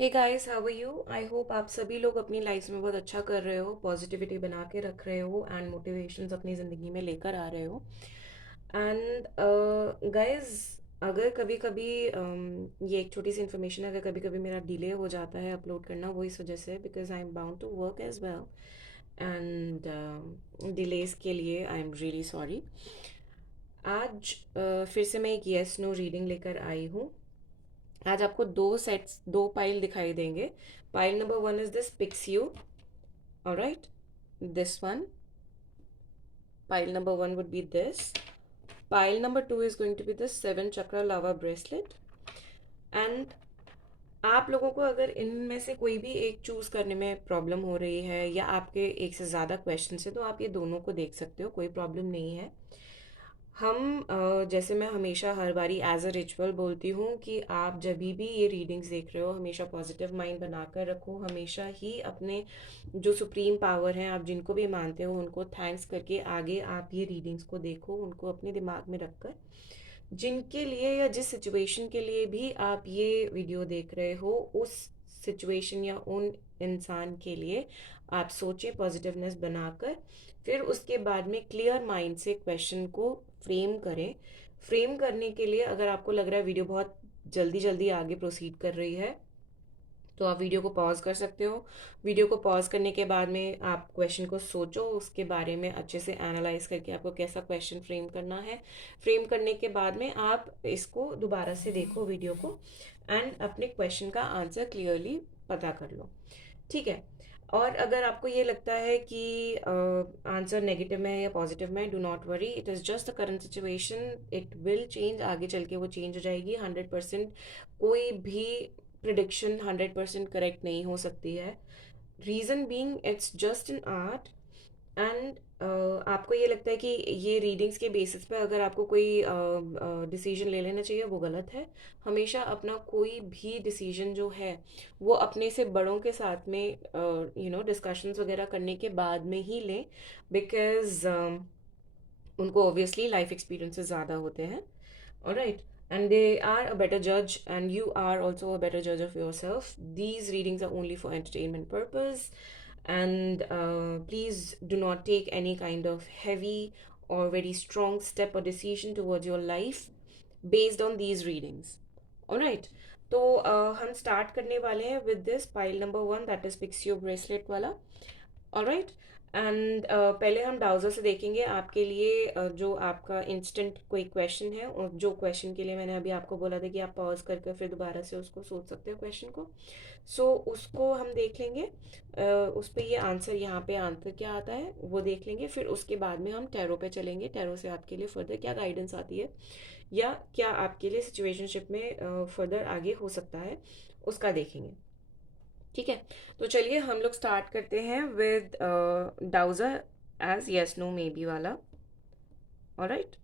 Hey guys, how are you? I hope आप सभी लोग अपनी लाइफ में बहुत अच्छा कर रहे हो, पॉजिटिविटी बना के रख रहे हो एंड मोटिवेशंस अपनी ज़िंदगी में लेकर आ रहे हो। एंड गाइस, अगर कभी कभी ये एक छोटी सी इन्फॉर्मेशन है, अगर कभी कभी मेरा डिले हो जाता है अपलोड करना, वो इस वजह से because I am bound to work as well and delays के लिए आई एम रियली सॉरी। आज फिर से मैं एक येस नो रीडिंग लेकर आई हूँ। आज आपको दो पाइल दिखाई देंगे। Pile number one is this picks you, alright, this one. Pile number one would be this. Pile number two is going to be the seven chakra lava bracelet. And आप लोगों को अगर इनमें से कोई भी एक चूज करने में प्रॉब्लम हो रही है या आपके एक से ज़्यादा क्वेश्चन है तो आप ये दोनों को देख सकते हो, कोई प्रॉब्लम नहीं है। हम जैसे मैं हमेशा हर बारी एज अ रिचुअल बोलती हूँ कि आप जब भी ये रीडिंग्स देख रहे हो हमेशा पॉजिटिव माइंड बनाकर रखो, हमेशा ही अपने जो सुप्रीम पावर हैं, आप जिनको भी मानते हो उनको थैंक्स करके आगे आप ये रीडिंग्स को देखो, उनको अपने दिमाग में रखकर जिनके लिए या जिस सिचुएशन के लिए भी आप ये वीडियो देख रहे हो उस सिचुएशन या उन इंसान के लिए आप सोचें पॉजिटिवनेस बनाकर। फिर उसके बाद में क्लियर माइंड से क्वेश्चन को फ्रेम करें। फ्रेम करने के लिए अगर आपको लग रहा है वीडियो बहुत जल्दी जल्दी आगे प्रोसीड कर रही है तो आप वीडियो को पॉज कर सकते हो। वीडियो को पॉज करने के बाद में आप क्वेश्चन को सोचो, उसके बारे में अच्छे से एनालाइज करके आपको कैसा क्वेश्चन फ्रेम करना है। फ्रेम करने के बाद में आप इसको दोबारा से देखो वीडियो को एंड अपने क्वेश्चन का आंसर क्लियरली पता कर लो। ठीक है। और अगर आपको ये लगता है कि आंसर नेगेटिव में है या पॉजिटिव में, do not worry, it is just the current situation, it will change, आगे चल के वो चेंज हो जाएगी 100%। कोई भी प्रिडिक्शन 100% करेक्ट नहीं हो सकती है। Reason being it's just an art. And आपको ये लगता है कि ये रीडिंग्स के बेसिस पे अगर आपको कोई डिसीजन ले लेना चाहिए, वो गलत है। हमेशा अपना कोई भी डिसीजन जो है वो अपने से बड़ों के साथ में डिस्कशंस वगैरह करने के बाद में ही लें, बिकॉज उनको ऑब्वियसली लाइफ एक्सपीरियंसेस ज़्यादा होते हैं। Alright, and they are a better judge and you are also a better judge of yourself. These readings are only for entertainment purpose, and please do not take any kind of heavy or very strong step or decision towards your life based on these readings. All right, तो हम start करने वाले हैं with this pile number one, that is पिक्सियो bracelet वाला। Alright. And पहले हम browser से देखेंगे आपके लिए जो आपका इंस्टेंट कोई क्वेश्चन है, और जो क्वेश्चन के लिए मैंने अभी आपको बोला था कि आप पॉज करके फिर दोबारा से उसको सोच सकते हो क्वेश्चन को। उसको हम देख लेंगे। उस पर ये आंसर, यहाँ पे आंसर क्या आता है वो देख लेंगे। फिर उसके बाद में हम टैरो पे चलेंगे, टैरो से आपके लिए फर्दर क्या गाइडेंस आती है या क्या आपके लिए सिचुएशनशिप में फर्दर आगे हो सकता है, उसका देखेंगे। ठीक है। तो चलिए हम लोग स्टार्ट करते हैं with dowser as yes no maybe वाला। Alright.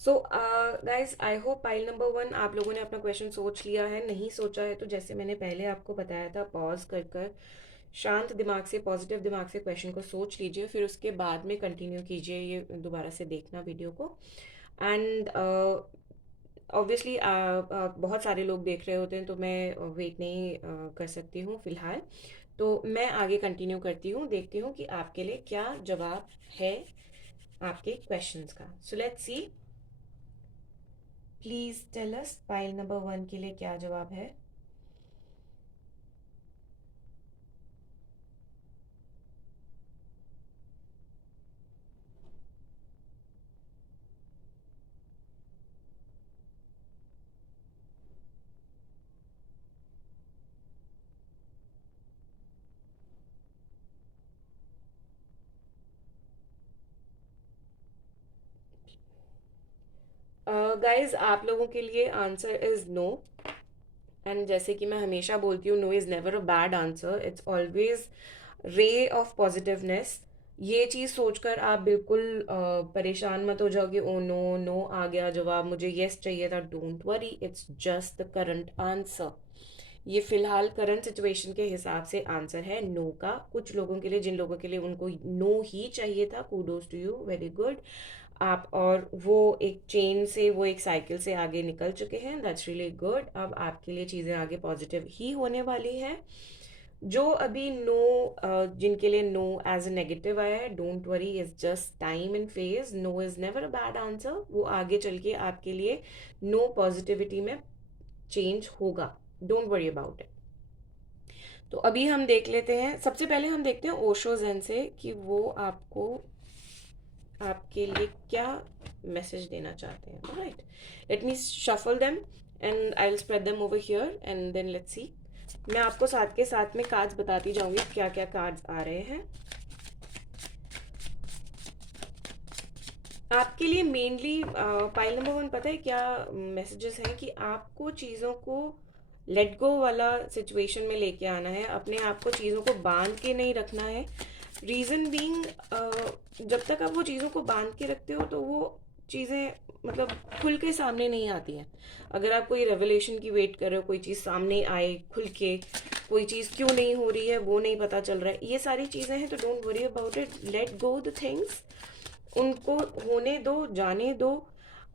So guys, I hope pile number one आप लोगों ने अपना क्वेश्चन सोच लिया है। नहीं सोचा है तो जैसे मैंने पहले आपको बताया था, पॉज कर कर शांत दिमाग से, पॉजिटिव दिमाग से क्वेश्चन को सोच लीजिए, फिर उसके बाद में कंटिन्यू कीजिए ये दोबारा से देखना वीडियो को। एंड ऑब्वियसली बहुत सारे लोग देख रहे होते हैं तो मैं वेट नहीं कर सकती हूँ फिलहाल। तो मैं आगे कंटिन्यू करती हूँ, देखती हूँ कि आपके लिए क्या जवाब है आपके क्वेश्चंस का। So let's see, please tell us pile number one के लिए क्या जवाब है। गाइज, आप लोगों के लिए आंसर इज नो। एंड जैसे कि मैं हमेशा बोलती हूँ, no is never a bad answer, it's always ray of positiveness. ये चीज़ सोचकर आप बिल्कुल परेशान मत हो जाओ कि ओ नो, नो आ गया जवाब, मुझे येस चाहिए था। Don't worry, it's just the current answer. ये फिलहाल करंट सिचुएशन के हिसाब से आंसर है नो का। कुछ लोगों के लिए, जिन लोगों के लिए उनको नो ही चाहिए था, kudos to you, very good. आप और वो एक चेन से, वो एक साइकिल से आगे निकल चुके हैं। That's really good. अब आपके लिए चीज़ें आगे पॉजिटिव ही होने वाली हैं। जो अभी नो, जिनके लिए नो एज अ नेगेटिव आया है, don't worry, is just time and phase. No is never a bad answer. वो आगे चल के आपके लिए नो पॉजिटिविटी में चेंज होगा। Don't worry about it. तो अभी हम देख लेते हैं, सबसे पहले हम देखते हैं ओशो ज़ेन से कि वो आपको, आपके लिए क्या मैसेज देना चाहते हैं। Right, let me shuffle them and I will spread them over here and then let's see. मैं आपको साथ के साथ में कार्ड्स बताती जाऊंगी क्या क्या कार्ड्स आ रहे हैं आपके लिए। मेनली पाइल नंबर 1 पता है क्या मैसेजेस हैं, कि आपको चीज़ों को लेट गो वाला सिचुएशन में लेके आना है। अपने आप को चीज़ों को बांध के नहीं रखना है। रीज़न बीइंग, जब तक आप वो चीज़ों को बांध के रखते हो तो वो चीज़ें मतलब खुल के सामने नहीं आती हैं। अगर आप कोई रेवलेशन की वेट कर रहे हो, कोई चीज़ सामने आए खुल के, कोई चीज़ क्यों नहीं हो रही है वो नहीं पता चल रहा है, ये सारी चीज़ें हैं। तो don't worry about it, let go the things, उनको होने दो, जाने दो।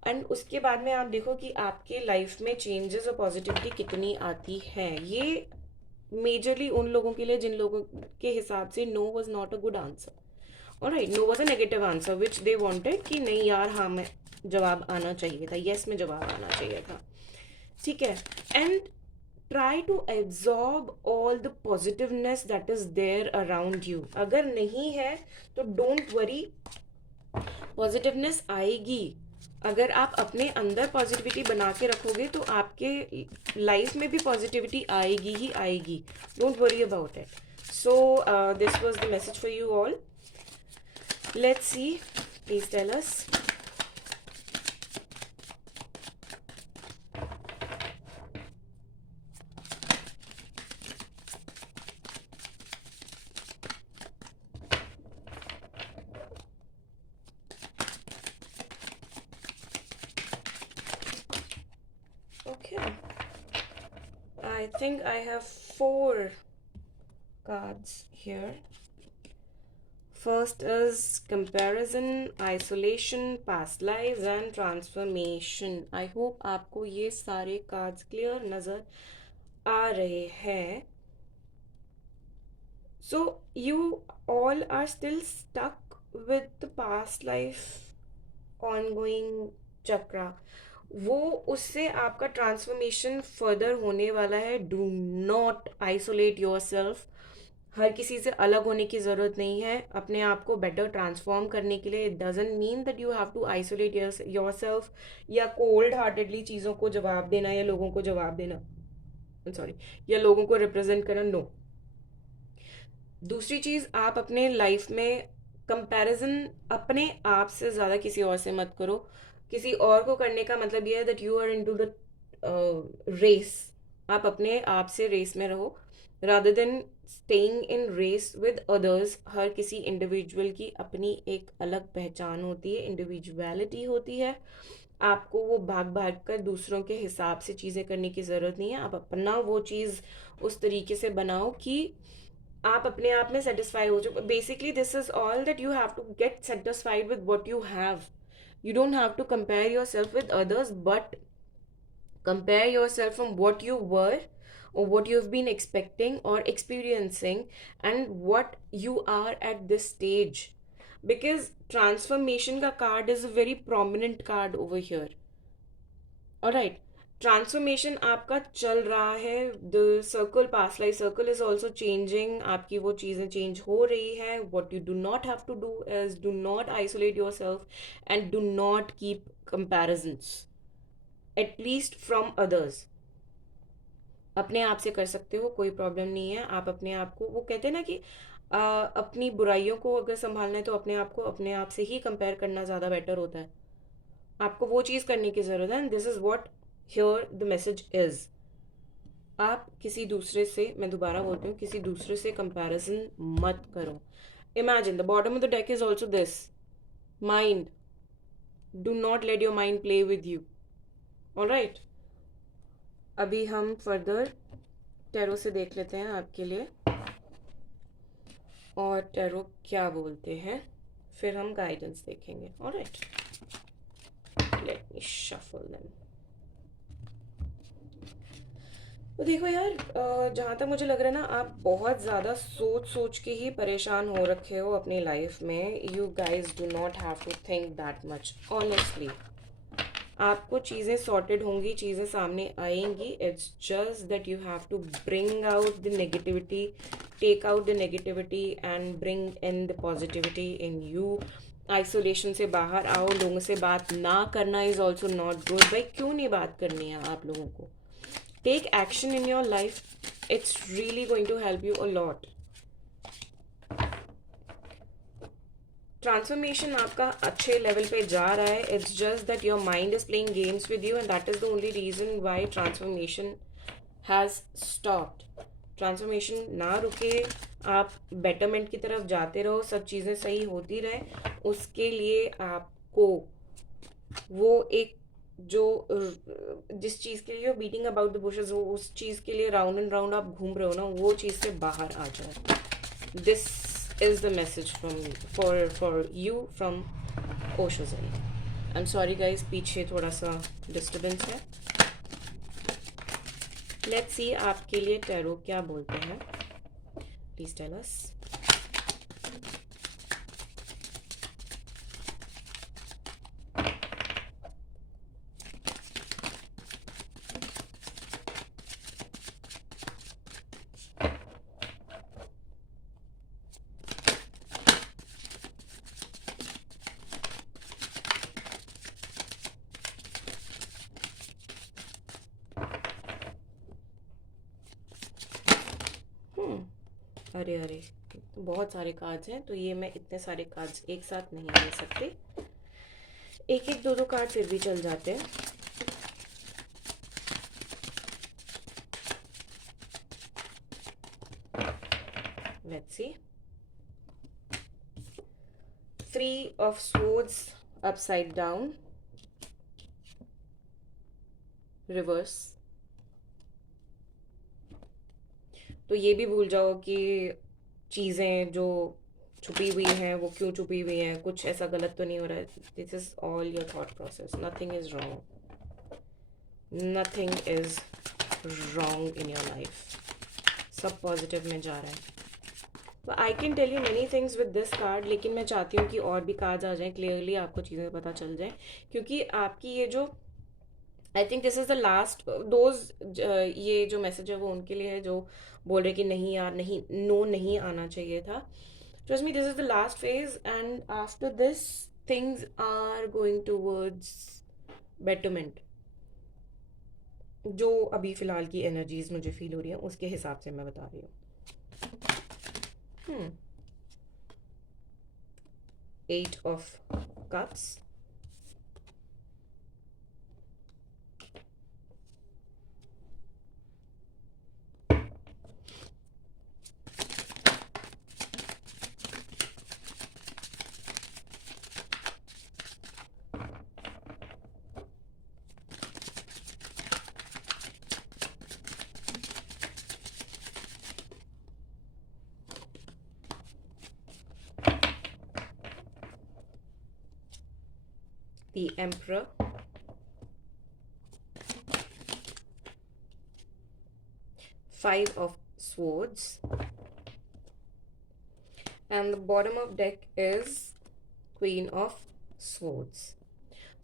एंड उसके बाद में आप देखो कि आपके लाइफ में चेंजेस और पॉजिटिविटी कितनी आती है। ये मेजरली उन लोगों के लिए जिन लोगों के हिसाब से no was not a good answer, alright, no was a negative answer which they wanted कि नहीं यार, हाँ मैं जवाब आना चाहिए था, यस में जवाब आना चाहिए था। ठीक है, and try to absorb all the positiveness that is there around you. अगर नहीं है तो डोंट वरी, पॉजिटिवनेस आएगी। अगर आप अपने अंदर पॉजिटिविटी बना के रखोगे तो आपके लाइफ में भी पॉजिटिविटी आएगी ही आएगी। Don't worry about it. So this was the message for you all. Let's see, please tell us. Okay, I think I have 4 cards here. First is comparison, isolation, past lives and transformation. I hope आपको ये सारे cards clear नज़र आ रहे हैं. So you all are still stuck with the past life ongoing chakra. वो उससे आपका transformation further होने वाला है. Do not isolate your self. हर किसी से अलग होने की ज़रूरत नहीं है अपने आप को बेटर ट्रांसफॉर्म करने के लिए. It doesn't mean that you have to isolate your self या कोल्ड हार्टेडली चीज़ों को जवाब देना या लोगों को जवाब देना, सॉरी, या लोगों को रिप्रेजेंट करना. नो. दूसरी चीज़, आप अपने लाइफ में कंपैरिजन अपने आप से ज़्यादा किसी और से मत करो. किसी और को करने का मतलब यह है that you are into the race. आप अपने आप से रेस में रहो rather than staying in race with others. हर किसी इंडिविजुअल की अपनी एक अलग पहचान होती है, इंडिविजुअलिटी होती है. आपको वो भाग भाग कर दूसरों के हिसाब से चीज़ें करने की ज़रूरत नहीं है. आप अपना वो चीज़ उस तरीके से बनाओ कि आप अपने आप में सेटिस्फाई हो जाओ. Basically this is all that you have to get satisfied with what you have. You don't have to compare yourself with others, but compare yourself from what you were or what you've been expecting or experiencing and what you are at this stage. Because transformation ka card is a very prominent card over here. Alright. Transformation आपका चल रहा है. The circle, past life circle is also changing. आपकी वो चीज़ें change हो रही हैं. What you do not have to do is do not isolate your self and do not keep comparisons at least from others. अपने आप से कर सकते हो, कोई प्रॉब्लम नहीं है. आप अपने आप को, वो कहते हैं ना कि अपनी बुराइयों को अगर संभालना है तो अपने आप को अपने आप से ही कंपेयर करना ज़्यादा बेटर होता है. आपको वो चीज़ करने की ज़रूरत है. And this is what here the message is. आप किसी दूसरे से, मैं दोबारा बोलती हूँ, किसी दूसरे से कंपैरिजन मत करो. Imagine the bottom of the deck is also this mind. Do not let your mind play with you. Alright, अभी हम फर्दर टैरो से देख लेते हैं आपके लिए और टैरो क्या बोलते हैं, फिर हम गाइडेंस देखेंगे. ऑलराइट. shuffle them. तो देखो यार, जहाँ तक मुझे लग रहा है ना, आप बहुत ज़्यादा सोच सोच के ही परेशान हो रखे हो अपनी लाइफ में. You guys do not have to think that much honestly. आपको चीज़ें सॉर्टेड होंगी, चीज़ें सामने आएंगी. It's just that you have to bring out the negativity, take out the negativity and bring in the positivity in you. Isolation से बाहर आओ. लोगों से बात ना करना इज़ ऑल्सो नॉट गुड. भाई क्यों नहीं बात करनी है आप लोगों को? Take action in your life. It's really going to help you a lot. Transformation आपका अच्छे लेवल पे जा रहा है. It's just that your mind is playing games with you and that is the only reason why transformation has stopped. Transformation ना रुके. आप betterment की तरफ जाते रहो. सब चीज़ें सही होती रहे. उसके लिए आपको वो एक जो जिस चीज़ के लिए बीटिंग अबाउट द बुशेस, वो उस चीज़ के लिए राउंड एंड राउंड आप घूम रहे हो ना, वो चीज़ से बाहर आ जाए. This is the message from for you from Osho Zari. I'm sorry guys, पीछे थोड़ा सा डिस्टर्बेंस है. लेट्स सी आपके लिए टैरो क्या बोलते हैं. Please tell us. अरे अरे, तो बहुत सारे कार्ड्स हैं, तो ये मैं इतने सारे कार्ड्स एक साथ नहीं ले सकते. एक एक दो दो कार्ड फिर भी चल जाते हैं. Let's see. Three of swords upside down, reverse. तो ये भी भूल जाओ कि चीज़ें जो छुपी हुई हैं वो क्यों छुपी हुई हैं. कुछ ऐसा गलत तो नहीं हो रहा है. This is all your thought process. Nothing is wrong. Nothing is wrong in your life. सब पॉजिटिव में जा रहा है. तो I can tell you many things with this card, लेकिन मैं चाहती हूँ कि और भी कार्ड्स आ जाएं, क्लियरली आपको चीज़ें पता चल जाएं. क्योंकि आपकी ये जो, I think this is the last those, ये जो मैसेज है वो उनके लिए है जो बोल रहे कि नहीं यार, नहीं, नो नहीं आना चाहिए था. Trust me, this is the last phase and after this things are going towards betterment. जो अभी फिलहाल की एनर्जीज मुझे फील हो रही है उसके हिसाब से मैं बता रही हूँ. 8 of Cups, the Emperor, Five of Swords, and the bottom of deck is Queen of Swords.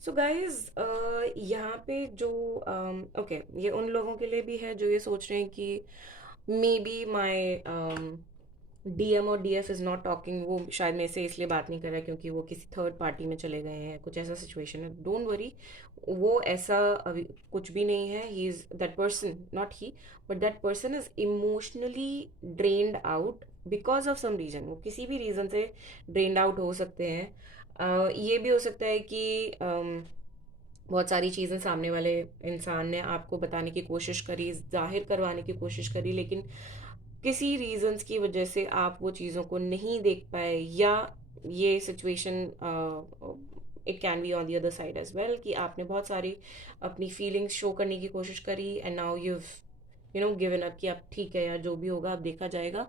So guys, यहाँ पे जो ओके, ये उन लोगों के लिए भी है जो ये सोच रहे हैं कि मे बी माई डीएम और डीएफ इज़ नॉट टॉकिंग. वो शायद मेरे से इसलिए बात नहीं कर रहा है क्योंकि वो किसी थर्ड पार्टी में चले गए हैं. कुछ ऐसा सिचुएशन है. डोंट वरी, वो ऐसा अभी कुछ भी नहीं है. He is that person, not he, but that person is emotionally drained out because of some reason. वो किसी भी रीज़न से ड्रेन्ड आउट हो सकते हैं. ये भी हो सकता है कि बहुत सारी चीज़ें सामने वाले इंसान ने आपको बताने की कोशिश करी, जाहिर करवाने की कोशिश करी, लेकिन किसी रीजंस की वजह से आप वो चीज़ों को नहीं देख पाए. या ये situation, it can be on the other side as well, कि आपने बहुत सारी अपनी फीलिंग्स शो करने की कोशिश करी and now you know given up कि अब ठीक है यार, जो भी होगा अब देखा जाएगा.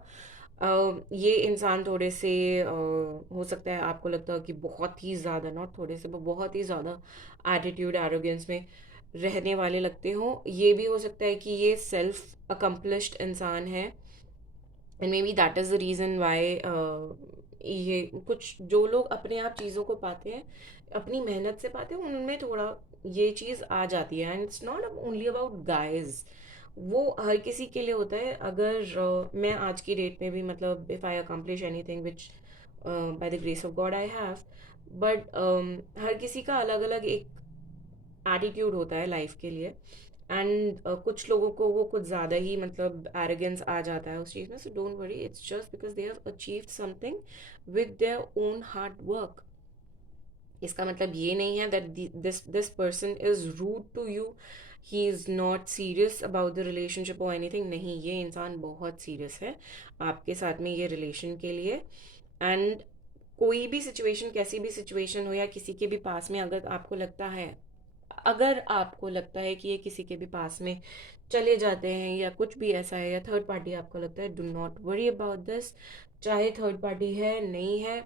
ये इंसान थोड़े से हो सकता है आपको लगता हो कि बहुत ही ज़्यादा, नॉट थोड़े से, बहुत ही ज़्यादा एटीट्यूड एरोगेंस में रहने वाले लगते हो। ये भी हो सकता है कि ये सेल्फ अकम्पलिश्ड इंसान है, and may be that is the reason Y ये कुछ जो लोग अपने आप चीज़ों को पाते हैं, अपनी मेहनत से पाते हैं, उनमें थोड़ा ये चीज़ आ जाती है। And it's not only about guys, वो हर किसी के लिए होता है। अगर मैं आज की डेट में भी, मतलब if I accomplish anything which by the grace of God I have, but हर किसी का अलग अलग एक एटीट्यूड होता है लाइफ के लिए। एंड कुछ लोगों को वो कुछ ज़्यादा ही, मतलब एरोगेंस आ जाता है उस चीज़ में। So don't worry, it's just because they have achieved something with their own hard work. इसका मतलब ये नहीं है that this person is rude to you, he is not serious about the relationship और एनीथिंग। नहीं, ये इंसान बहुत सीरियस है आपके साथ में ये रिलेशन के लिए। एंड कोई भी सिचुएशन, कैसी भी सिचुएशन हो, या किसी के भी पास में अगर आपको लगता है, अगर आपको लगता है कि ये किसी के भी पास में चले जाते हैं या कुछ भी ऐसा है, या थर्ड पार्टी आपको लगता है, do not worry about this. चाहे थर्ड पार्टी है नहीं है,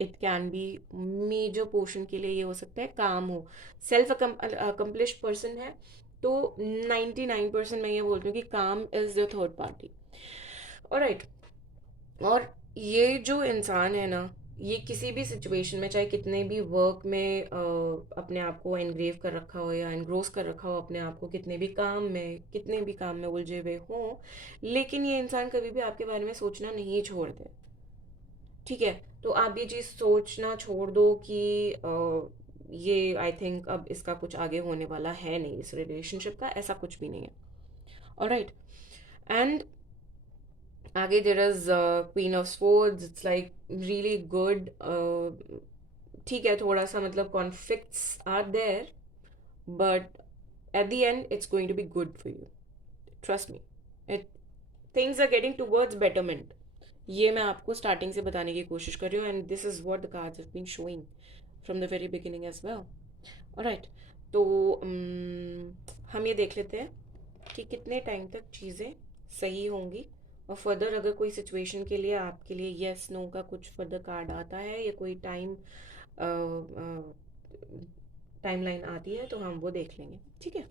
it can be major portion के लिए ये हो सकता है काम हो, सेल्फ अकम्प्लिश पर्सन है तो 99% मैं ये बोलती हूँ कि काम is the third party. Alright. और ये जो इंसान है ना, ये किसी भी सिचुएशन में, चाहे कितने भी वर्क में अपने आप को एनग्रेव कर रखा हो या एनग्रोस कर रखा हो अपने आप को, कितने भी काम में उलझे हुए हों, लेकिन ये इंसान कभी भी आपके बारे में सोचना नहीं छोड़ते। ठीक है, तो आप ये चीज़ सोचना छोड़ दो कि ये आई थिंक अब इसका कुछ आगे होने वाला है नहीं, इस रिलेशनशिप का ऐसा कुछ भी नहीं है। ऑलराइट। एंड आगे there is queen of swords, it's like really good. ठीक है, थोड़ा सा मतलब conflicts are there, but at the end it's going to be good for you, trust me. It things are getting towards betterment. ये मैं आपको starting से बताने की कोशिश कर रही हूँ, and this is what the cards have been showing from the very beginning as well. Alright. तो हम ये देख लेते हैं कि कितने टाइम तक चीज़ें सही होंगी, और फर्दर अगर कोई सिचुएशन के लिए आपके लिए यस नो का कुछ फर्दर कार्ड आता है, या कोई टाइमलाइन आती है, तो हम वो देख लेंगे। ठीक है,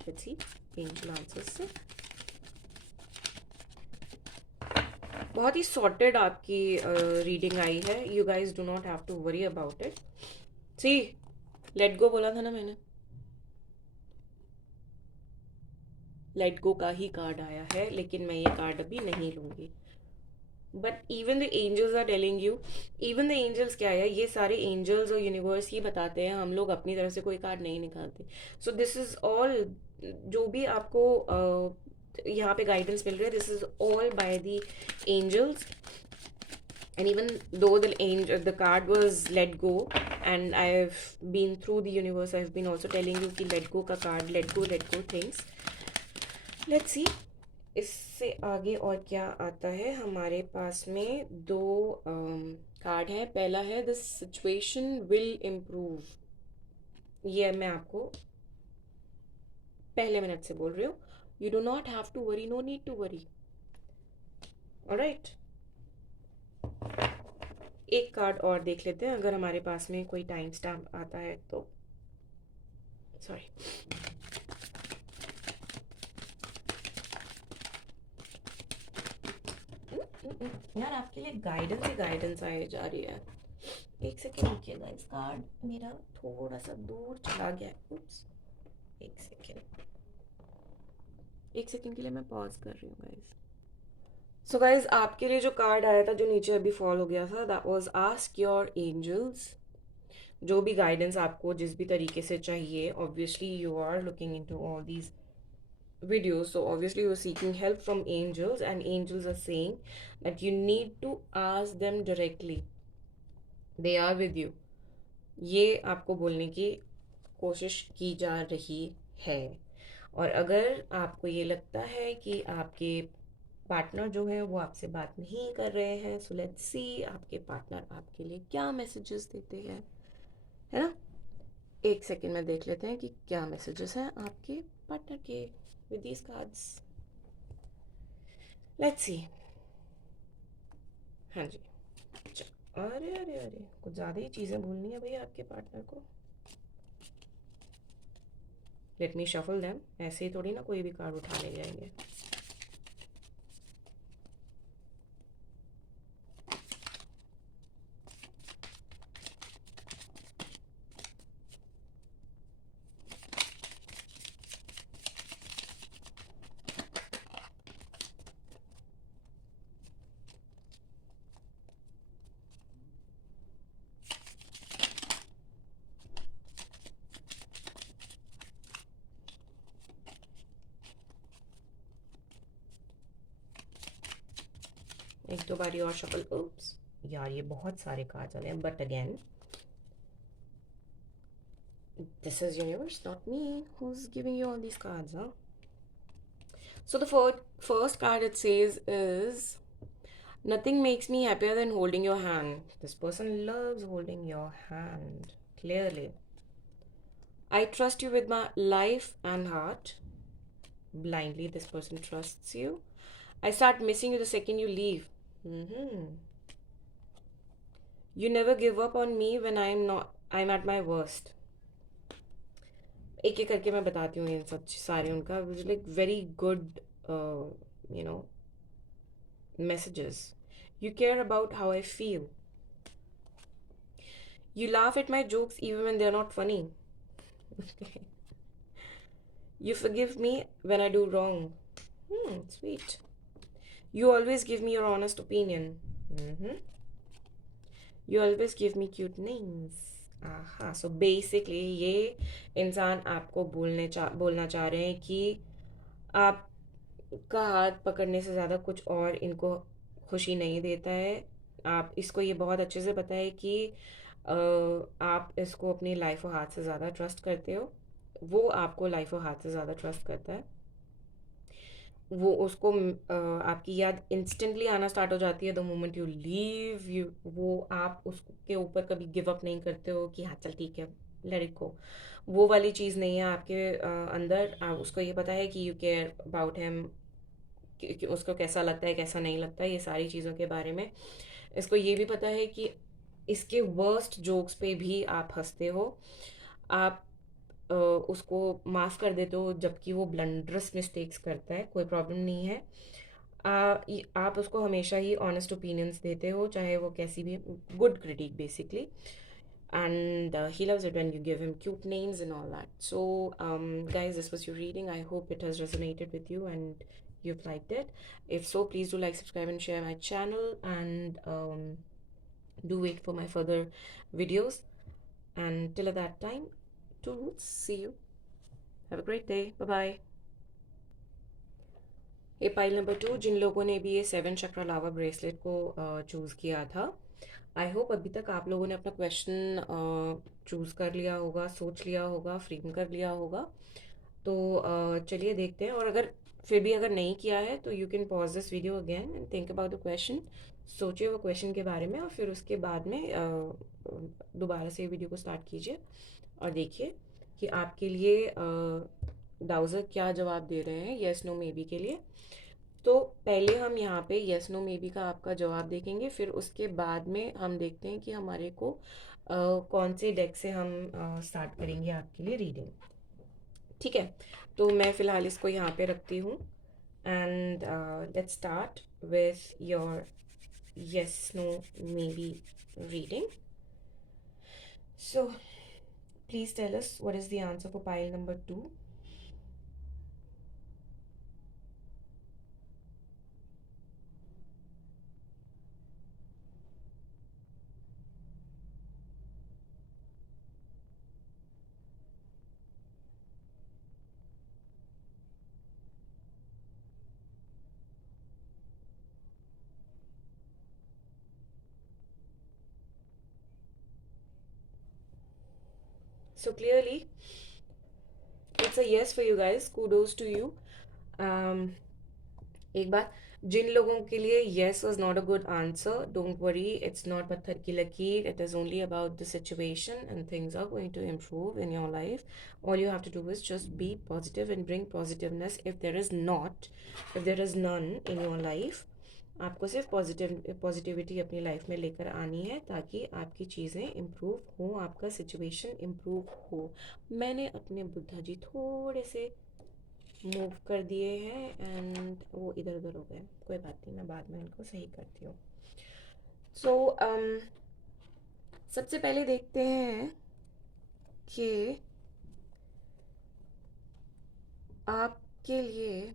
लेट्स सी एंजल आंसर्स से। बहुत ही सॉर्टेड आपकी रीडिंग आई है। You guys do not have to worry about it. See, let go बोला था ना मैंने, लेट गो का ही कार्ड आया है, लेकिन मैं ये कार्ड अभी नहीं लूंगी। But even the angels are telling you, even the angels क्या है, ये सारे एंजल्स और यूनिवर्स ही बताते हैं, हम लोग अपनी तरफ से कोई कार्ड नहीं निकालते। सो दिस इज ऑल, जो भी आपको यहाँ पे गाइडेंस मिल रहा है, this is all by the angels. And even though the card was let go, and I've been through the universe, I've been also telling you कि let go का card, let go things. Let's see इससे आगे और क्या आता है। हमारे पास में दो कार्ड है। पहला है द सिचुएशन विल इम्प्रूव। ये मैं आपको पहले मिनट से बोल रही हूँ, you do not have to worry, no need to worry. Alright, एक कार्ड और देख लेते हैं, अगर हमारे पास में कोई टाइम स्टैम्प आता है तो। सॉरी, यार आपके लिए गाइडेंस ही गाइडेंस आए जा रही है। एक सेकेंड रुकिएगा, इस कार्ड मेरा थोड़ा सा दूर चला गया है। उप्स, एक सेकेंड, एक सेकेंड के लिए मैं पॉज कर रही हूँ गाइस। सो गाइज, आपके लिए जो कार्ड आया था, जो नीचे अभी फॉल हो गया था, that was ask your angels. जो भी गाइडेंस आपको जिस भी तरीके से चाहिए, obviously you are looking into all these videos, so obviously you're seeking help from angels, and angels are saying that you need to ask them directly, they are with you। ये आपको बोलने की कोशिश की जा रही है। और अगर आपको ये लगता है कि आपके पार्टनर जो है वो आपसे बात नहीं कर रहे हैं, सो लेट्स सी आपके पार्टनर आपके लिए क्या मैसेजेस देते हैं, है ना। एक सेकेंड में देख लेते हैं कि क्या मैसेजेस हैं आपके पार्टनर के with these cards. Let's see. हाँ जी। अरे अरे अरे, कुछ ज़्यादा ही चीज़ें भूलनी है भैया आपके पार्टनर को। लेट मी शफल देम, ऐसे ही थोड़ी ना कोई भी कार्ड उठा ले जाएंगे। एक दो बारी और शफल। उप्स यार, ये बहुत सारे कार्ड्स आ रहे हैं, but again this is universe, not me, who's giving you all these cards, huh? So the first card it says is nothing makes me happier than holding your hand. This person loves holding your hand. Clearly. I trust you with my life and heart. Blindly, this person trusts you. I start missing you the second you leave. Mm-hmm. You never give up on me when I'm at my worst. एक एक करके मैं बताती हूँ ये सब सारे उनका, like very good you know messages. You care about how I feel. You laugh at my jokes even when they're not funny. You forgive me when I do wrong. Sweet. You always give me your honest opinion. Mm-hmm. You always give me cute names. Aha. So basically ये इंसान आपको बोलना चाह रहे हैं कि आपका हाथ पकड़ने से ज़्यादा कुछ और इनको खुशी नहीं देता है। आप इसको ये बहुत अच्छे से पता है कि आप इसको अपनी लाइफ और हाथ से ज़्यादा ट्रस्ट करते हो, वो आपको लाइफ और हाथ से ज़्यादा ट्रस्ट करता है। वो उसको आपकी याद इंस्टेंटली आना स्टार्ट हो जाती है the moment you leave you. वो आप उसके ऊपर कभी गिव अप नहीं करते हो कि हाँ चल ठीक है लेट इट गो। वो वाली चीज़ नहीं है आपके अंदर। उसको ये पता है कि यू केयर अबाउट हिम, कि उसको कैसा लगता है कैसा नहीं लगता है, ये सारी चीज़ों के बारे में। इसको ये भी पता है कि इसके वर्स्ट जोक्स पे भी आप हंसते हो। आप उसको माफ़ कर देते हो जबकि वो ब्लंडरस मिस्टेक्स करता है, कोई प्रॉब्लम नहीं है। आप उसको हमेशा ही ऑनेस्ट ओपिनियंस देते हो, चाहे वो कैसी भी, good critic basically. And he loves it when you give him cute names and all that. So guys, this was your reading. I hope it has resonated with you and you've liked it. If so, please do like, subscribe and share my channel, and do wait for my further videos. And till that time, toodles, see you. Have a great day. Bye bye. ये pile number 2, जिन लोगों ने भी ये 7 चक्र लावा bracelet को choose किया था, I hope अभी तक आप लोगों ने अपना क्वेश्चन चूज़ कर लिया होगा, सोच लिया होगा, फ्रेम कर लिया होगा। तो चलिए देखते हैं। और अगर फिर भी अगर नहीं किया है तो you can pause this video again and think about the question. सोचिए वो क्वेश्चन के बारे में और फिर उसके बाद में दोबारा से वीडियो को स्टार्ट कीजिए और देखिए कि आपके लिए डाउजर क्या जवाब दे रहे हैं येस नो मे बी के लिए। तो पहले हम यहाँ पे येस नो मे बी का आपका जवाब देखेंगे, फिर उसके बाद में हम देखते हैं कि हमारे को कौन से डेक से हम स्टार्ट करेंगे आपके लिए रीडिंग। ठीक है, तो मैं फ़िलहाल इसको यहाँ पे रखती हूँ and let's start with your yes no maybe reading. So please tell us what is the answer for pile number 2। So clearly, it's a yes for you guys. Kudos to you. एक बात, जिन लोगों के लिए yes was not a good answer, don't worry, it's not पत्थर की लकीर. It is only about the situation and things are going to improve in your life. All you have to do is just be positive and bring positiveness if there is none in your life. आपको सिर्फ positivity अपनी life में लेकर आनी है ताकि आपकी चीज़ें इम्प्रूव हों, आपका सिचुएशन इम्प्रूव हो। मैंने अपने बुद्धा जी थोड़े से मूव कर दिए हैं एंड वो इधर उधर हो गए, कोई बात नहीं, मैं बाद में इनको सही करती हूँ। सो सबसे पहले देखते हैं कि आपके लिए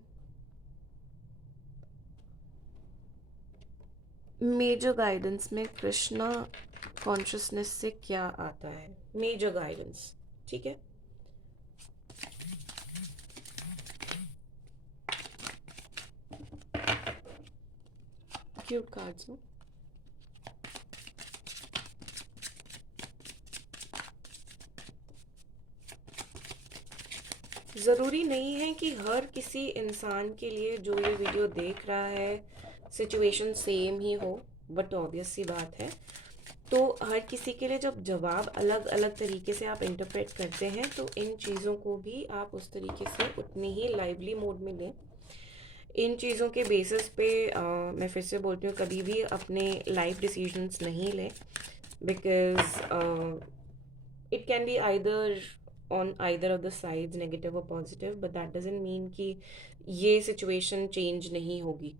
मेजर गाइडेंस में कृष्णा कॉन्शियसनेस से क्या आता है। मेजर गाइडेंस, ठीक है। क्यूट कार्ड्स हो। ज़रूरी नहीं है कि हर किसी इंसान के लिए जो ये वीडियो देख रहा है सिचुएशन सेम ही हो, बट ऑब्वियस सी बात है। तो हर किसी के लिए जब जवाब अलग अलग तरीके से आप इंटरप्रेट करते हैं तो इन चीज़ों को भी आप उस तरीके से उतनी ही लाइवली मोड में लें। इन चीज़ों के बेसिस पे मैं फिर से बोलती हूँ, कभी भी अपने लाइफ डिसीजंस नहीं लें, because it can be either on either of the sides, negative or positive, but that doesn't mean कि ये सिचुएशन चेंज नहीं होगी,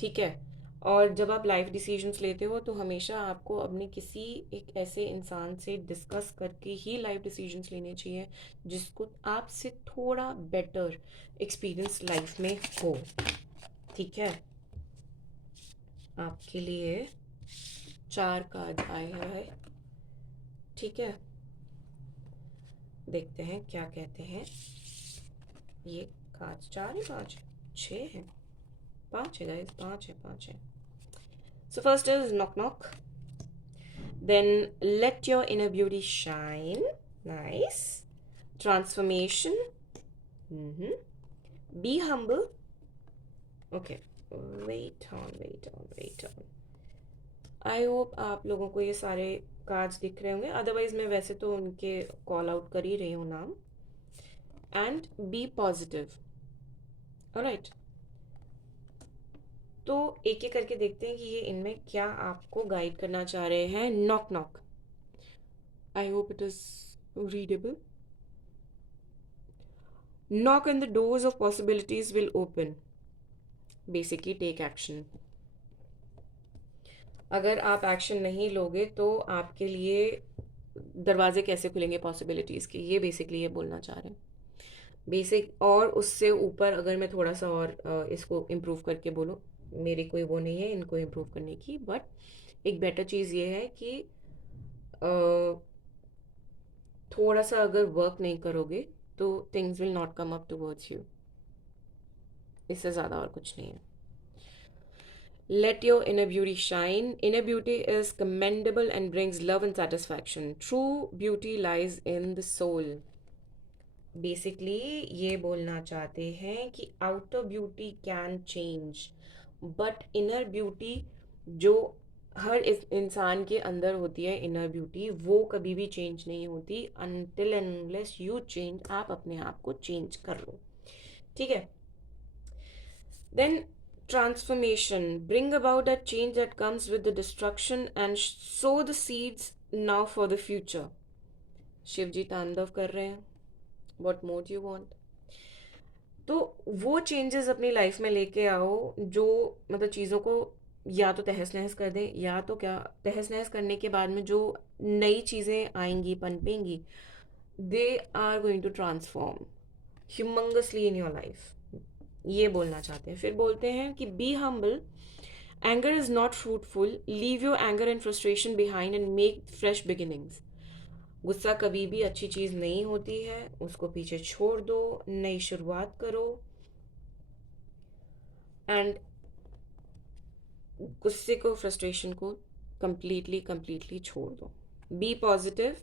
ठीक है। और जब आप लाइफ डिसीजंस लेते हो तो हमेशा आपको अपने किसी एक ऐसे इंसान से डिस्कस करके ही लाइफ डिसीजंस लेने चाहिए जिसको आपसे थोड़ा बेटर एक्सपीरियंस लाइफ में हो, ठीक है। आपके लिए 4 कार्ड आए हैं, ठीक है। देखते हैं क्या कहते हैं ये कार्ड। 4 है, 5 है, 6 है, 5 है गाइस, 5 है, 5 है। So first is knock knock. Then let your inner beauty shine. Nice. Transformation. Be humble. Okay. Wait on. I hope आप लोगों को ये सारे कार्ड्स दिख रहे होंगे, अदरवाइज मैं वैसे तो उनके कॉल आउट कर ही रही हूँ नाम। And be positive, alright. तो एक एक करके देखते हैं कि ये इनमें क्या आपको गाइड करना चाह रहे हैं। Knock knock, I hope it is readable. Knock and the doors of possibilities will open. Basically take action. अगर आप एक्शन नहीं लोगे तो आपके लिए दरवाजे कैसे खुलेंगे पॉसिबिलिटीज़ के, ये बेसिकली ये बोलना चाह रहे हैं बेसिक। और उससे ऊपर अगर मैं थोड़ा सा और इसको इम्प्रूव करके बोलूँ, मेरी कोई वो नहीं है इनको इम्प्रूव करने की, बट एक बेटर चीज़ ये है कि थोड़ा सा अगर वर्क नहीं करोगे तो things will not come up towards you, इससे ज़्यादा और कुछ नहीं है। Let your inner beauty shine. Inner beauty is commendable and brings love and satisfaction. True beauty lies in the soul. Basically ये बोलना चाहते हैं कि outer beauty can change, but inner beauty जो हर इस इंसान के अंदर होती है, इनर ब्यूटी वो कभी भी चेंज नहीं होती until and unless you change, आप अपने आप को चेंज कर लो, ठीक है। Then transformation, bring about that change that comes with the destruction and sow the seeds now for the future. Shiv ji तांडव कर रहे हैं, what more do you want? तो वो चेंजेस अपनी लाइफ में लेके आओ जो मतलब चीज़ों को या तो तहस नहस कर दें, या तो क्या तहस नहस करने के बाद में जो नई चीज़ें आएंगी पनपेंगी, they are going to transform humongously in your life, ये बोलना चाहते हैं। फिर बोलते हैं कि be humble, anger is not fruitful, leave your anger and frustration behind and make fresh beginnings. गुस्सा कभी भी अच्छी चीज़ नहीं होती है, उसको पीछे छोड़ दो, नई शुरुआत करो। एंड गुस्से को, फ्रस्ट्रेशन को कंप्लीटली छोड़ दो। Be positive,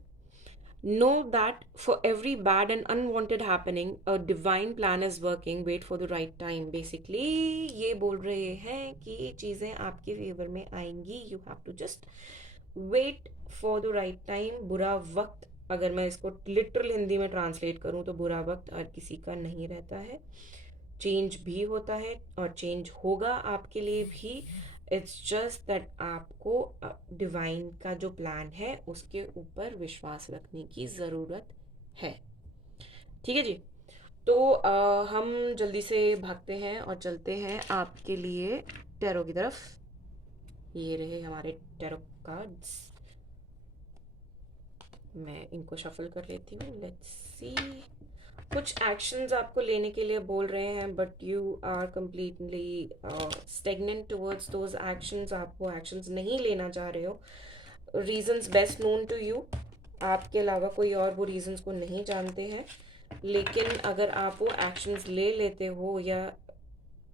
know that for every bad and unwanted happening a divine plan is working, wait for the right time। basically ये बोल रहे हैं कि चीज़ें आपके फेवर में आएंगी, you have to just wait for the right time। बुरा वक्त, अगर मैं इसको लिटरल हिंदी में ट्रांसलेट करूँ तो बुरा वक्त हर किसी का नहीं रहता है, चेंज भी होता है और चेंज होगा आपके लिए भी। इट्स जस्ट दैट आपको डिवाइन का जो प्लान है उसके ऊपर विश्वास रखने की ज़रूरत है। ठीक है जी। तो हम जल्दी से भागते हैं और चलते हैं आपके लिए टैरो की तरफ। ये रहे हमारे टैरो कार्ड्स। मैं इनको शफल कर लेती हूँ। Let's see. कुछ एक्शंस आपको लेने के लिए बोल रहे हैं but you are completely stagnant towards those actions. आप वो एक्शंस नहीं लेना चाह रहे हो। Reasons best known to you. आपके अलावा कोई और वो रीजंस को नहीं जानते हैं। लेकिन अगर आप वो एक्शंस ले लेते हो या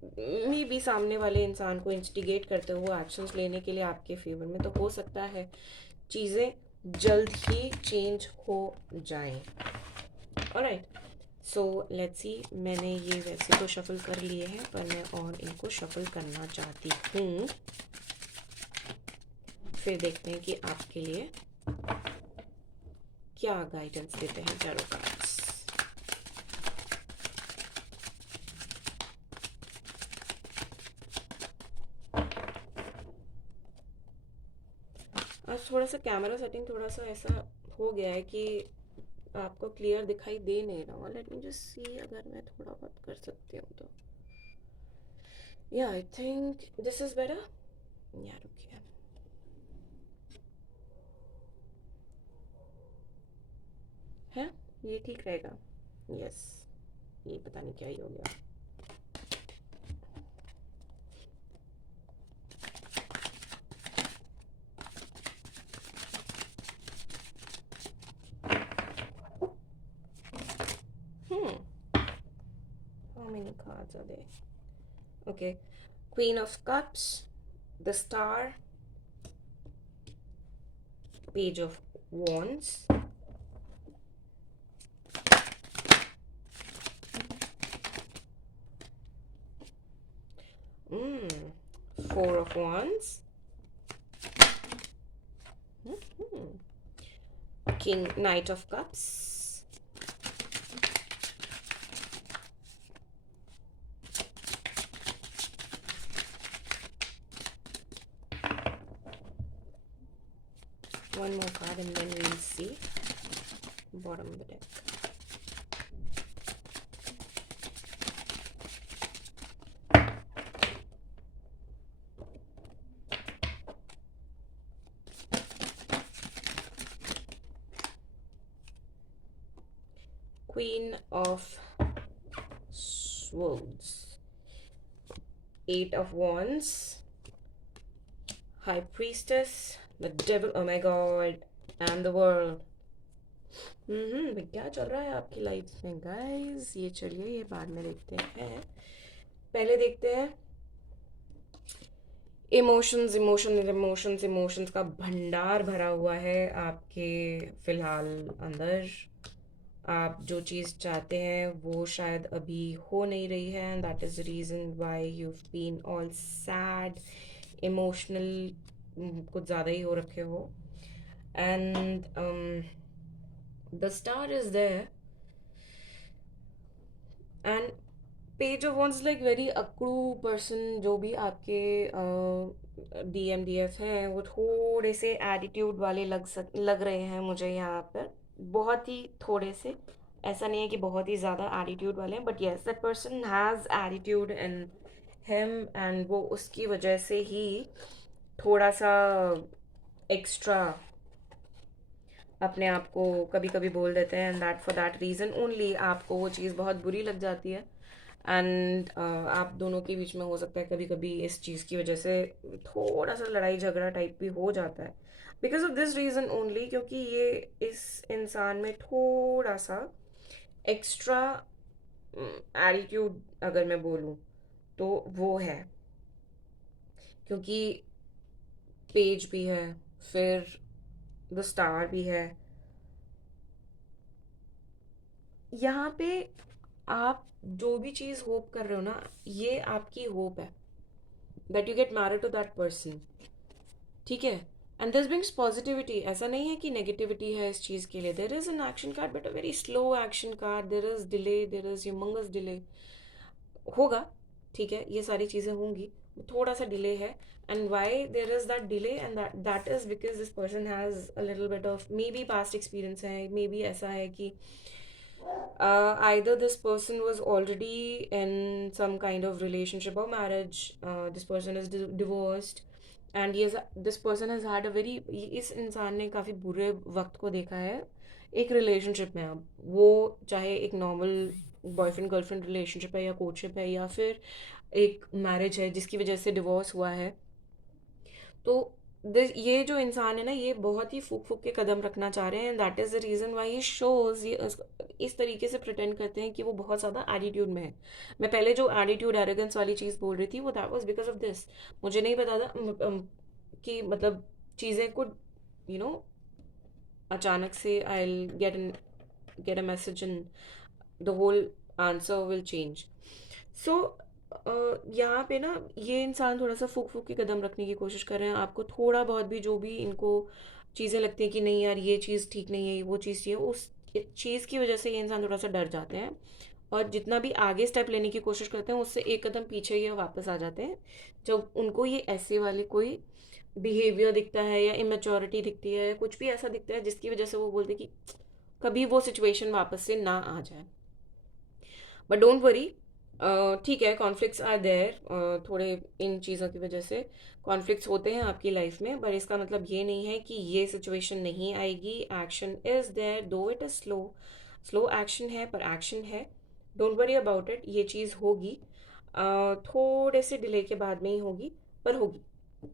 मे भी सामने वाले इंसान को इंस्टिगेट करते हो वो एक्शंस लेने के लिए आपके फेवर में, तो हो सकता है चीज़ें जल्द ही चेंज हो जाएं। ऑलराइट, सो लेट्स सी। मैंने ये वैसे तो शफल कर लिए हैं पर मैं और इनको शफल करना चाहती हूँ। फिर देखते हैं कि आपके लिए क्या गाइडेंस देते हैं टैरो कार्ड्स। आज थोड़ा सा कैमरा सेटिंग थोड़ा सा ऐसा हो गया है कि आपको क्लियर दिखाई दे नहीं रहा। लेट मी जस्ट सी अगर मैं थोड़ा बहुत कर सकती हूँ तो। या I think this is better. या रुकिए, है ये ठीक रहेगा? यस। ये पता नहीं क्या ही हो गया। How many cards are there? Okay. Queen of Cups, the Star, Page of Wands, Four of Wands, King, Knight of Cups, one more card and then we'll see bottom of the deck. Queen of Swords, Eight of Wands, High Priestess, the Devil, oh my God, and the World. क्या चल रहा है आपकी life में guys? ये चलिए ये बाद में देखते हैं। पहले देखते हैं इमोशंस। इमोशंस इमोशंस का भंडार भरा हुआ है आपके फिलहाल अंदर। आप जो चीज़ चाहते हैं वो शायद अभी हो नहीं रही है and that is the reason why you been all sad, emotional कुछ ज़्यादा ही हो रखे हो। And the star is there and page of wands like very अकड़ू पर्सन। जो भी आपके DMDF हैं वो थोड़े से एटीट्यूड वाले लग रहे हैं मुझे यहाँ पर। बहुत ही थोड़े से, ऐसा नहीं है कि बहुत ही ज़्यादा एटीट्यूड वाले हैं, but yes that person has attitude in him and वो उसकी वजह से ही थोड़ा सा एक्स्ट्रा अपने आप को कभी कभी बोल देते हैं and that for that reason only आपको वो चीज़ बहुत बुरी लग जाती है। एंड आप दोनों के बीच में हो सकता है कभी कभी इस चीज़ की वजह से थोड़ा सा लड़ाई झगड़ा टाइप भी हो जाता है because of this reason only, क्योंकि ये इस इंसान में थोड़ा सा एक्स्ट्रा एटीट्यूड अगर मैं बोलूँ तो वो है। क्योंकि पेज भी है, फिर द स्टार भी है यहाँ पे। आप जो भी चीज़ होप कर रहे हो ना, ये आपकी होप है that you get married to that person. ठीक है, एंड दिस ब्रिंग्स पॉजिटिविटी। ऐसा नहीं है कि नेगेटिविटी है इस चीज़ के लिए। There is an action card but a very slow action card. There is delay, there is humongous delay. होगा, ठीक है, ये सारी चीज़ें होंगी, थोड़ा सा डिले है। And why there is that delay, and that is because this person has a little bit of may be past experience है, मे बी ऐसा है कि either this person was already in some kind of relationship or marriage, this person is divorced, and yes, this person has had a very, इस इंसान ने काफ़ी बुरे वक्त को देखा है एक रिलेशनशिप में। अब वो चाहे एक नॉर्मल बॉयफ्रेंड गर्लफ्रेंड रिलेशनशिप है या कोर्टशिप है या फिर एक मैरिज है जिसकी वजह से डिवोर्स हुआ है, तो ये जो इंसान है ना, ये बहुत ही फूक फूक के कदम रखना चाह रहे हैं, and that is the reason why he shows, ये इस तरीके से प्रिटेंड करते हैं कि वो बहुत ज़्यादा एटीट्यूड में है। मैं पहले जो एटीट्यूड एरोगेंस वाली चीज़ बोल रही थी वो that was because of this. मुझे नहीं पता था कि मतलब चीज़ें को यू नो अचानक से I get a message and the whole answer will change. So यहाँ पे ना ये इंसान थोड़ा सा फूक फूक के कदम रखने की कोशिश कर रहे हैं, आपको थोड़ा बहुत भी जो भी इनको चीज़ें लगती हैं कि नहीं यार ये चीज़ ठीक नहीं है, वो चीज़ चाहिए, उस चीज़ की वजह से ये इंसान थोड़ा सा डर जाते हैं, और जितना भी आगे स्टेप लेने की कोशिश करते हैं उससे एक कदम पीछे ये वापस आ जाते हैं जब उनको ये ऐसे वाली कोई बिहेवियर दिखता है या इमेच्योरिटी दिखती है, कुछ भी ऐसा दिखता है जिसकी वजह से वो बोलते हैं कि कभी वो सिचुएशन वापस से ना आ जाए। बट डोंट वरी, ठीक है, कॉन्फ्लिक्ट्स आर देयर, थोड़े इन चीज़ों की वजह से कॉन्फ्लिक्ट्स होते हैं आपकी लाइफ में, पर इसका मतलब ये नहीं है कि ये सिचुएशन नहीं आएगी। एक्शन इज़ देयर, दो it is slow, slow action है पर एक्शन है। डोंट वरी अबाउट इट, ये चीज़ होगी, थोड़े से डिले के बाद में ही होगी, पर होगी।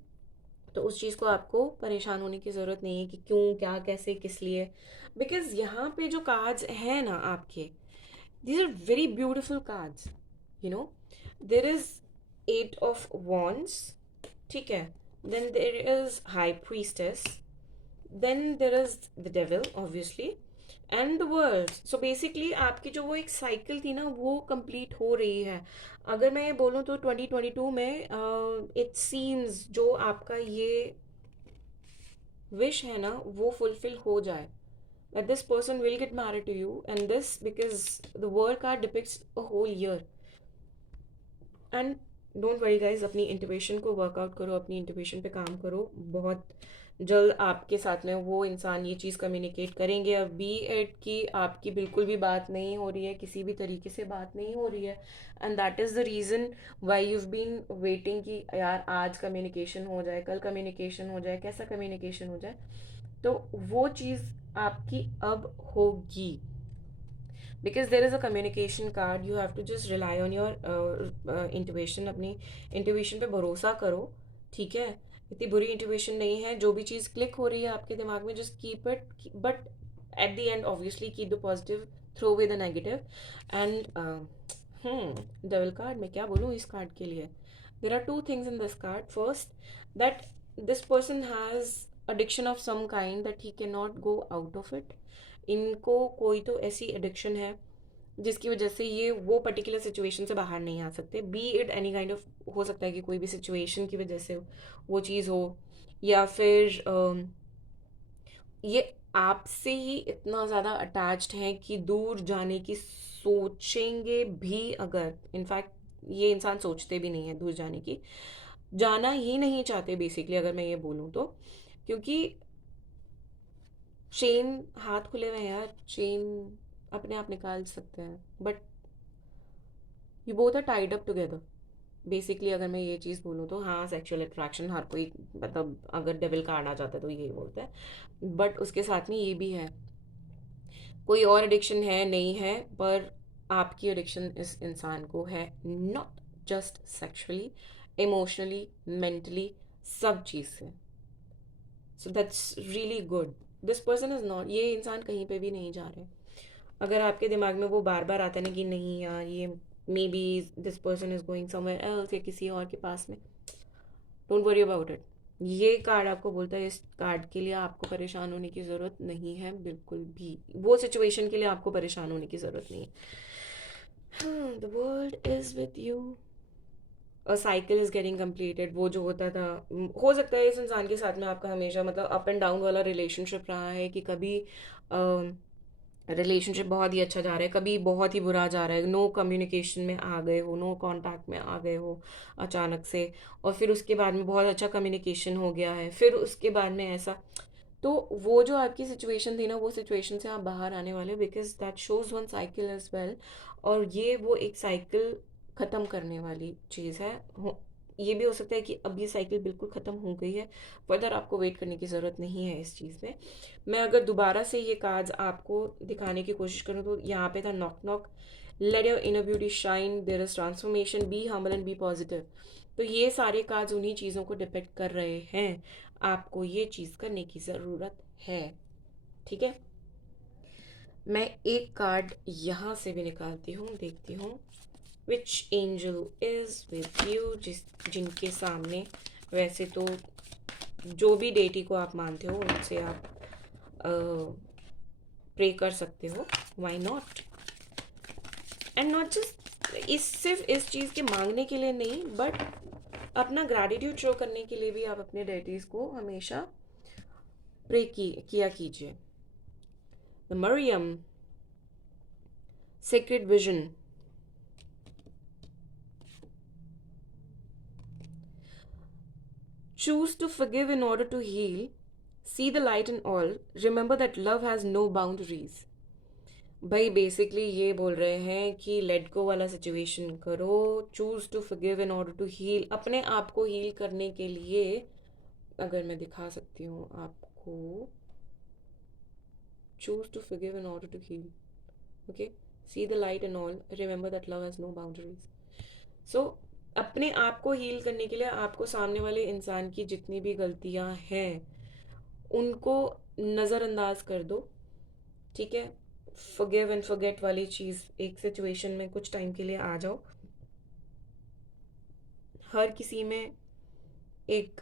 तो उस चीज़ को आपको परेशान होने की ज़रूरत नहीं है कि क्यों, क्या, कैसे, किस लिए, बिकॉज यहाँ पे जो कार्ड्स हैं ना आपके, these are very beautiful cards, you know. There is eight of wands, ठीक है, then there is high priestess, then there is the devil obviously, and the world. So basically आपकी जो वो एक साइकिल थी ना वो कंप्लीट हो रही है। अगर मैं ये बोलूँ तो 2022 में इट सीम्स जो आपका ये विश है ना वो फुलफिल हो जाए, that this person will get married to you, and this because the world card depicts a whole year. And don't worry guys, अपनी इंट्यूशन को वर्कआउट करो, अपनी इंट्यूशन पे काम करो, बहुत जल्द आपके साथ में वो इंसान ये चीज़ कम्युनिकेट करेंगे। अब बी एड की आपकी बिल्कुल भी बात नहीं हो रही है, किसी भी तरीके से बात नहीं हो रही है, and that is the reason why you been waiting कि यार आज कम्युनिकेशन हो जाए, कल कम्युनिकेशन हो जाए, कैसा कम्युनिकेशन हो जाए, तो वो चीज़ आपकी अब होगी, because there is a communication card, you have to just rely on your intuition, अपनी intuition पे भरोसा करो, ठीक है। इतनी बुरी intuition नहीं है, जो भी चीज़ क्लिक हो रही है आपके दिमाग में just keep it, but at the end obviously keep the positive, throw away the negative, and devil card मैं क्या बोलूँ इस कार्ड के लिए। There are two things in this card. First, that this person has addiction of some kind that he cannot go out of it. इनको कोई तो ऐसी एडिक्शन है जिसकी वजह से ये वो पर्टिकुलर सिचुएशन से बाहर नहीं आ सकते, B it any kind of, हो सकता है कि कोई भी सिचुएशन की वजह से वो चीज़ हो, या फिर ये आपसे ही इतना ज़्यादा अटैच्ड है कि दूर जाने की सोचेंगे भी, अगर इनफैक्ट ये इंसान सोचते भी नहीं है दूर जाने की, जाना ही नहीं चाहते बेसिकली, अगर मैं ये बोलूँ तो, क्योंकि चेन हाथ खुले हुए हैं यार, चेन अपने आप निकाल सकते हैं, but you both are tied up together basically. अगर मैं ये चीज़ बोलूँ तो हाँ, सेक्सुअल अट्रैक्शन हर कोई, मतलब अगर डेविल कार्ड आ जाता है तो यही बोलता है, बट उसके साथ में ये भी है, कोई और एडिक्शन है नहीं है, पर आपकी एडिक्शन इस इंसान को है, not just sexually, emotionally, mentally, सब चीज़ से। So that's really good. This person is not, ये इंसान कहीं पे भी नहीं जा रहे। अगर आपके दिमाग में वो बार बार आता है ना कि नहीं यार ये may be this person is going somewhere else या किसी और के पास में, डोंट वरी अबाउट इट। ये कार्ड आपको बोलता है इस कार्ड के लिए आपको परेशान होने की ज़रूरत नहीं है, बिल्कुल भी वो सिचुएशन के लिए आपको परेशान होने की ज़रूरत नहीं है। The world is with you, a cycle is getting completed. वो जो होता था, हो सकता है इस इंसान के साथ में आपका हमेशा मतलब अप एंड डाउन वाला रिलेशनशिप रहा है कि कभी रिलेशनशिप बहुत ही अच्छा जा रहा है, कभी बहुत ही बुरा जा रहा है, नो कम्युनिकेशन में आ गए हो, नो कांटेक्ट में आ गए हो अचानक से, और फिर उसके बाद में बहुत अच्छा कम्युनिकेशन हो गया है, फिर उसके बाद में ऐसा। तो वो जो आपकी सिचुएशन थी ना, वो सिचुएशन से आप बाहर आने वाले, because that shows one cycle as well. और ये वो एक साइकिल ख़त्म करने वाली चीज़ है। ये भी हो सकता है कि अब ये साइकिल बिल्कुल ख़त्म हो गई है, फर्दर आपको वेट करने की ज़रूरत नहीं है इस चीज़ में। मैं अगर दोबारा से ये कार्ड्स आपको दिखाने की कोशिश करूँ तो यहाँ पे था knock knock, let your inner beauty shine, there is transformation, be humble and be positive. तो ये सारे कार्ड्स उन्हीं चीज़ों को डिपेक्ट कर रहे हैं, आपको ये चीज़ करने की ज़रूरत है। ठीक है, मैं एक कार्ड यहाँ से भी निकालती हूँ, देखती हूँ विच एंजल इज विद यू, जिनके सामने वैसे तो जो भी डेटी को आप मानते हो उनसे आप प्रे कर सकते हो, why not. And not just इस सिर्फ इस चीज़ के मांगने के लिए नहीं, बट अपना ग्रैटिट्यूड शो करने के लिए भी आप अपने डेटीज को हमेशा प्रे किया कीजिए। The Mariam, sacred vision, choose to forgive in order to heal, see the light in all, remember that love has no boundaries। भाई बेसिकली ये बोल रहे हैं कि लेट गो वाला सिचुएशन करो, choose to forgive in order to heal, अपने आप को हील करने के लिए। अगर मैं दिखा सकती हूँ आपको, choose to forgive in order to heal, okay, see the light in all, remember that love has no boundaries. So अपने आप को हील करने के लिए आपको सामने वाले इंसान की जितनी भी गलतियां हैं उनको नज़रअंदाज कर दो। ठीक है, फॉरगिव एंड फॉरगेट वाली चीज़, एक सिचुएशन में कुछ टाइम के लिए आ जाओ। हर किसी में एक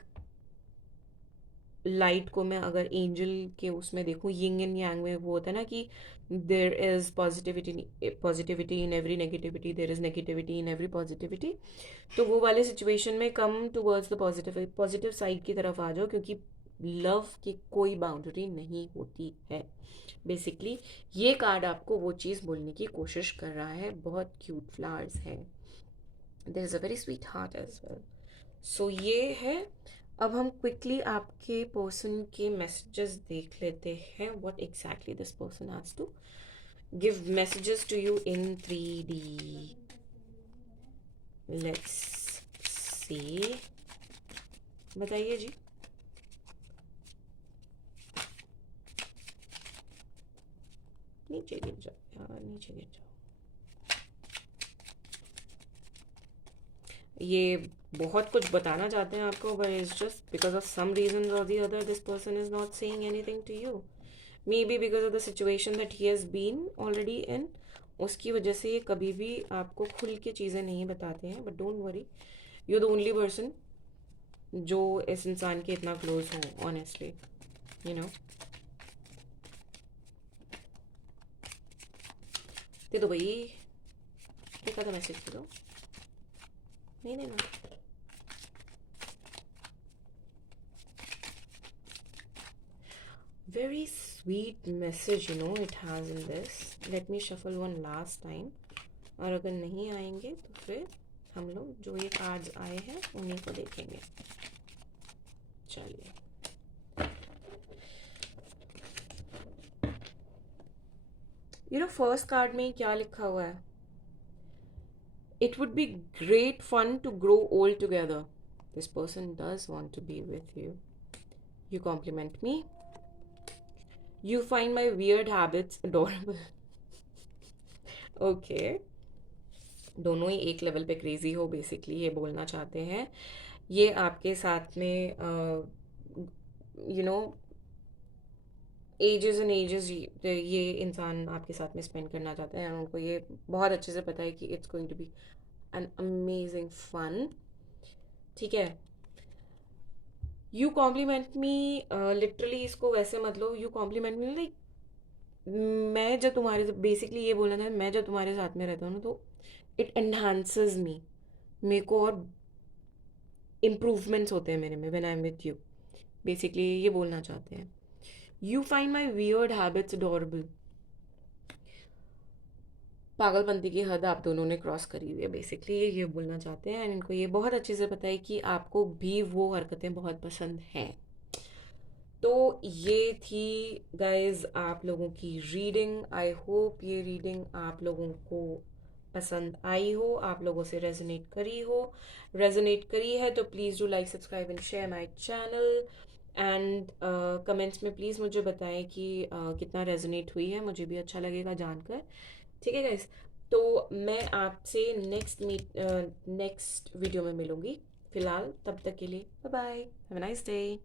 लाइट को मैं अगर एंजल के उसमें देखूं, यिंग एंड यांग में वो होता है ना कि there is positivity in every negativity, there is negativity in every positivity. तो वो वाले सिचुएशन में come towards the positive side की तरफ आ जाओ, क्योंकि लव की कोई बाउंड्री नहीं होती है। बेसिकली ये कार्ड आपको वो चीज़ बोलने की कोशिश कर रहा है। बहुत क्यूट फ्लावर्स है, there is a very sweet heart as well. So ये है। अब हम क्विकली आपके पर्सन के मैसेजेस देख लेते हैं, what exactly this person has to give messages to you in 3D। Let's see, बताइए जी। नीचे गिर जाओ यार, नीचे गिर जाओ। ये बहुत कुछ बताना चाहते हैं आपको, but it's just because of some reason और the other this person is not saying anything to you. Maybe because of the situation that he has been already in, उसकी वजह से ये कभी भी आपको खुल के चीज़ें नहीं बताते हैं। But don't worry, you the only person जो इस इंसान के इतना क्लोज हो, ऑनेस्टली, यू नो। दे दो भाई, देखा था मैसेज, दे दो। नहीं देना। Very sweet message, you know, it has in this. Let me shuffle one last time. और अगर नहीं आएंगे तो फिर हम लोग जो ये कार्ड्स आए हैं उन्हीं को देखेंगे। चलिए, यू नो फर्स्ट कार्ड में क्या लिखा हुआ है? It would be great fun to grow old together. This person does want to be with you. You complement me, you find my weird habits adorable. Okay, दोनों ही एक level पे crazy हो, बेसिकली ये बोलना चाहते हैं। ये आपके साथ में you know ages and ages ये इंसान आपके साथ में स्पेंड करना चाहते हैं। उनको ये बहुत अच्छे से पता है कि it's going to be an amazing fun. ठीक है, यू कॉम्प्लीमेंट मी, लिटरली इसको वैसे मत लो, यू कॉम्प्लीमेंट मी लाइक मैं जब तुम्हारे, बेसिकली ये बोलना था, मैं जब तुम्हारे साथ में रहता हूँ ना तो इट एनहांसेस मी, मेरे को और इम्प्रूवमेंट्स होते हैं मेरे में when I am with you. Basically ये बोलना चाहते हैं। You find my weird habits adorable. पागलपंती की हद आप दोनों ने क्रॉस करी हुई है, बेसिकली ये बोलना चाहते हैं। एंड इनको ये बहुत अच्छे से पता है कि आपको भी वो हरकतें बहुत पसंद हैं। तो ये थी गाइस आप लोगों की रीडिंग। आई होप ये रीडिंग आप लोगों को पसंद आई हो, आप लोगों से रेजोनेट करी हो। रेजोनेट करी है तो please do like subscribe and share my channel. And comments में प्लीज़ मुझे बताएं कि कितना रेजोनेट हुई है, मुझे भी अच्छा लगेगा जानकर। ठीक है गाइस, तो मैं आपसे नेक्स्ट वीडियो में मिलूंगी। फिलहाल तब तक के लिए bye bye, have a nice day.